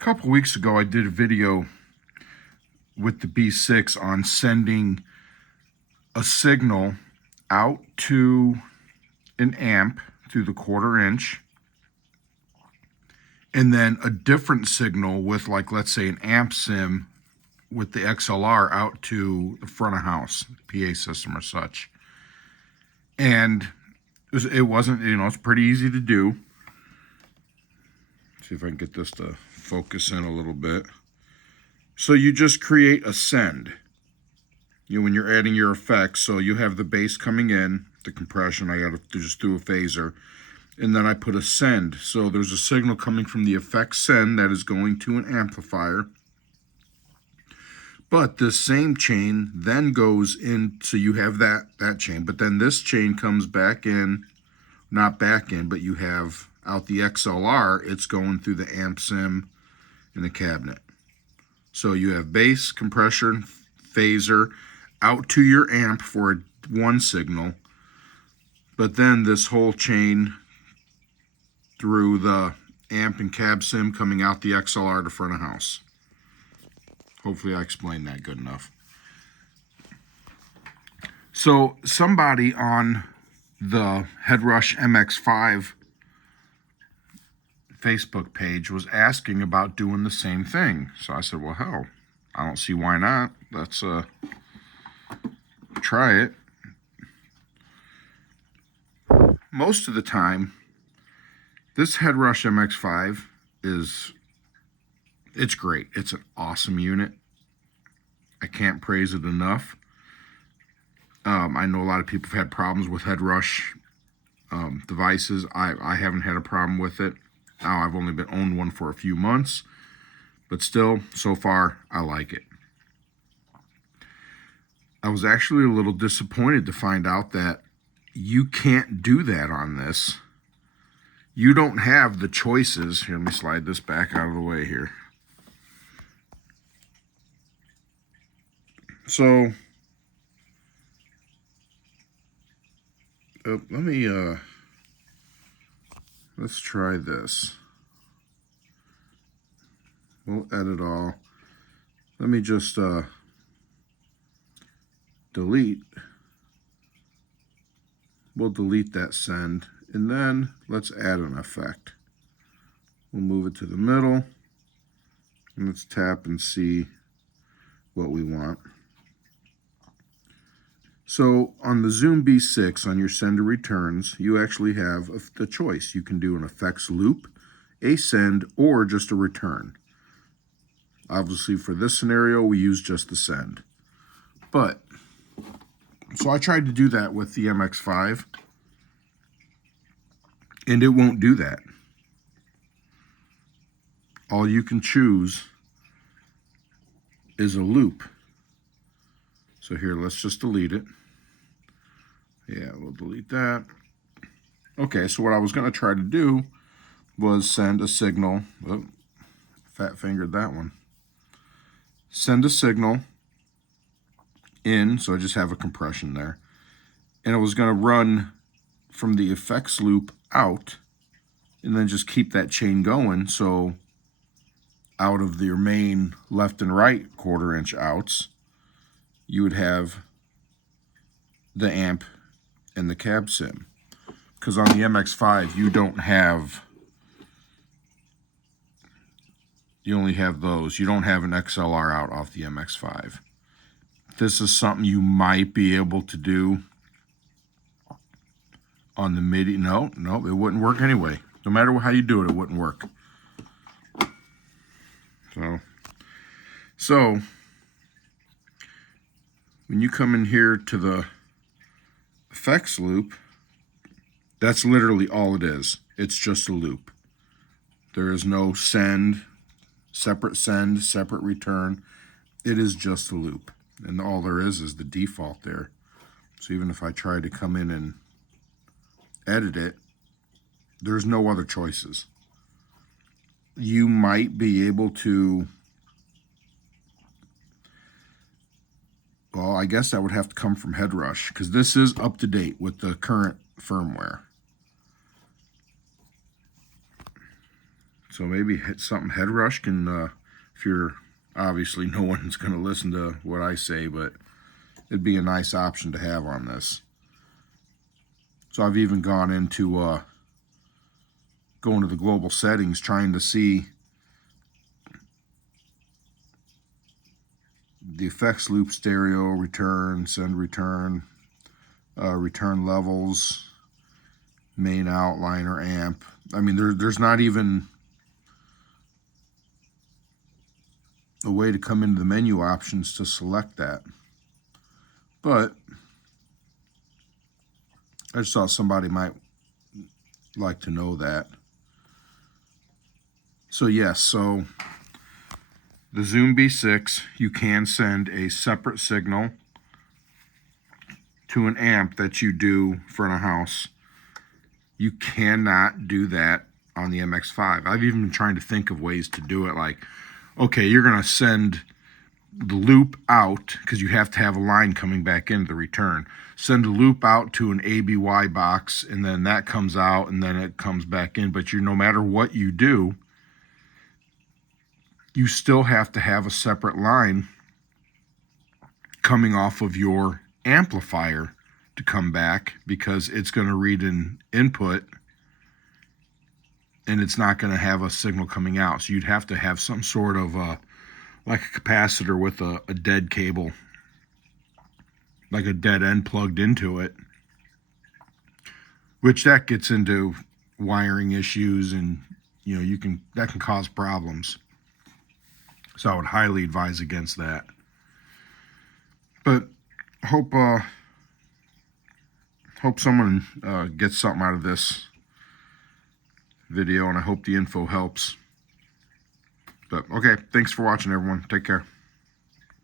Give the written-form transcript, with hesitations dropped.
A couple weeks ago, I did a video with the B6 on sending a signal out to an amp through the 1/4 inch, and then a different signal with, like, let's say an amp sim with the XLR out to the front of house, PA system or such. And it wasn't, it's pretty easy to do. See if I can get this to focus in a little bit. So you just create a send. When you're adding your effects, so you have the bass coming in, the compression, I got to just do a phaser, and then I put a send. So there's a signal coming from the effects send that is going to an amplifier. But this same chain then goes in, so you have that chain, but then this chain comes back in, not back in, but you have out the XLR, it's going through the amp sim in the cabinet. So you have bass, compression, phaser, out to your amp for one signal, but then this whole chain through the amp and cab sim coming out the XLR to front of house. Hopefully I explained that good enough. So somebody on the Headrush MX5 Facebook page was asking about doing the same thing. So I said, well, hell, I don't see why not. Let's try it. Most of the time, this Headrush MX5 it's great. It's an awesome unit. I can't praise it enough. I know a lot of people have had problems with Headrush devices. I haven't had a problem with it. Now, I've only been owned one for a few months, but still, so far, I like it. I was actually a little disappointed to find out that you can't do that on this. You don't have the choices. Here, let me slide this back out of the way here. So, let's try this. We'll edit all. Let me just delete. We'll delete that send, and then let's add an effect. We'll move it to the middle, and let's tap and see what we want. So on the Zoom B6, on your send to returns, you actually have the choice. You can do an effects loop, a send, or just a return. Obviously, for this scenario, we use just the send. But, so I tried to do that with the MX5, and it won't do that. All you can choose is a loop. So here, let's just delete it. Yeah, we'll delete that. Okay, so what I was going to try to do was send a signal. Oh, fat fingered that one. Send a signal in, so I just have a compression there. And it was going to run from the effects loop out, and then just keep that chain going. So out of your main left and right 1/4 inch outs, you would have the amp and the cab sim. Because on the MX5, you only have those. You don't have an XLR out off the MX5. This is something you might be able to do on the MIDI. No, it wouldn't work anyway. No matter how you do it, it wouldn't work. So when you come in here to the effects loop, that's literally all it is. It's just a loop. There is no send, separate return. It is just a loop. And all there is the default there. So even if I try to come in and edit it, there's no other choices. You might be able to, well, I guess that would have to come from Headrush, because this is up to date with the current firmware. So maybe hit something Headrush can, if you're, obviously no one's going to listen to what I say, but it'd be a nice option to have on this. So I've even gone into going to the global settings, trying to see the effects loop, stereo, return, send return, return levels, main outliner, amp. I mean, there's not even a way to come into the menu options to select that. But I just thought somebody might like to know that. So yes, so the Zoom B6, you can send a separate signal to an amp that you do for in a house. You cannot do that on the MX5. I've even been trying to think of ways to do it, like, okay, you're going to send the loop out, because you have to have a line coming back into the return. Send a loop out to an ABY box, and then that comes out, and then it comes back in. But no matter what you do, you still have to have a separate line coming off of your amplifier to come back, because it's going to read an input and it's not going to have a signal coming out. So you'd have to have some sort of like a capacitor with a dead cable, like a dead end plugged into it, which that gets into wiring issues, and that can cause problems. So I would highly advise against that. But hope someone gets something out of this video, and I hope the info helps. But okay, thanks for watching, everyone. Take care.